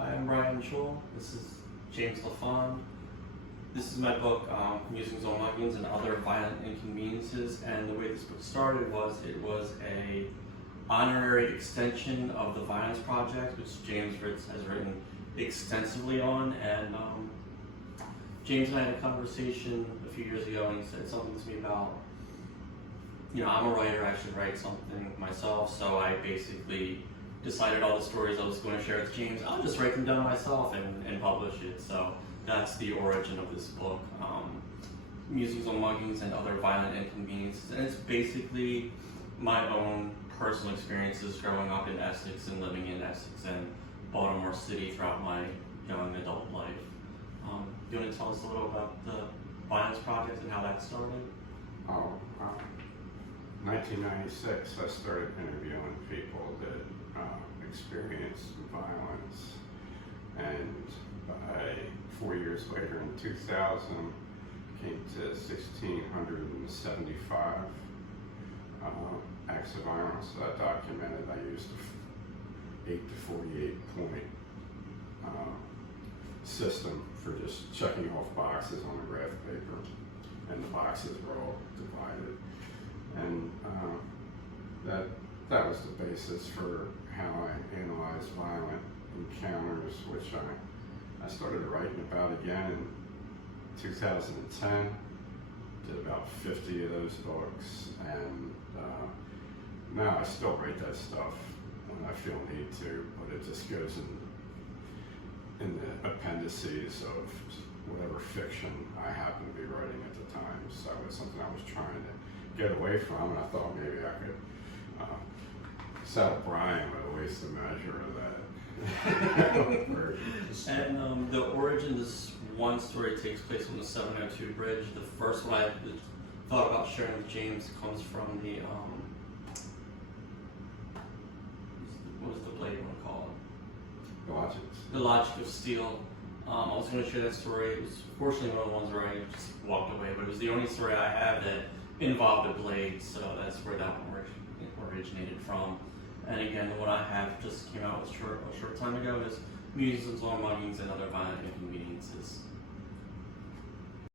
Hi, I'm Ryan Chul. This is James LaFond. This is my book, Musings, Muggings, and Other Violent Inconveniences. And the way this book started was it was a honorary extension of the Violence Project, which James has written extensively on. And James and I had a conversation a few years ago, and he said something to me about, I'm a writer, I should write something myself. So I basically decided all the stories I was going to share with James, I'll just write them down myself and publish it. So that's the origin of this book, Musings on Muggings and Other Violent Inconveniences. And it's basically my own personal experiences growing up in Essex and living in Essex and Baltimore City throughout my young adult life. You want to tell us a little about the Violence Project and how that started? 1996, I started interviewing people that experienced violence, and by 4 years later, in 2000, came to 1,675 acts of violence that I documented. I used a 8 to 48 point system for just checking off boxes on the graph paper, and the boxes were all divided. And that was the basis for how I analyzed violent encounters, which I started writing about again in 2010. Did about 50 of those books, and now I still write that stuff when I feel need to, but it just goes in the appendices of whatever fiction I happen to be writing at the time. So it's something I was trying to get away from, and I thought maybe I could saddle Brian with at least a measure of that. And the origin, this one story takes place on the 702 bridge. The first one I thought about sharing with James comes from the, what was the blade one called? The Logic of Steel. I was going to share that story. It was fortunately one of the ones where I just walked away, but it was the only story I have that involved a blade, so that's where that one originated from. And again, the one I have just came out a short time ago is Musings on Muggings and Other Violent Inconveniences.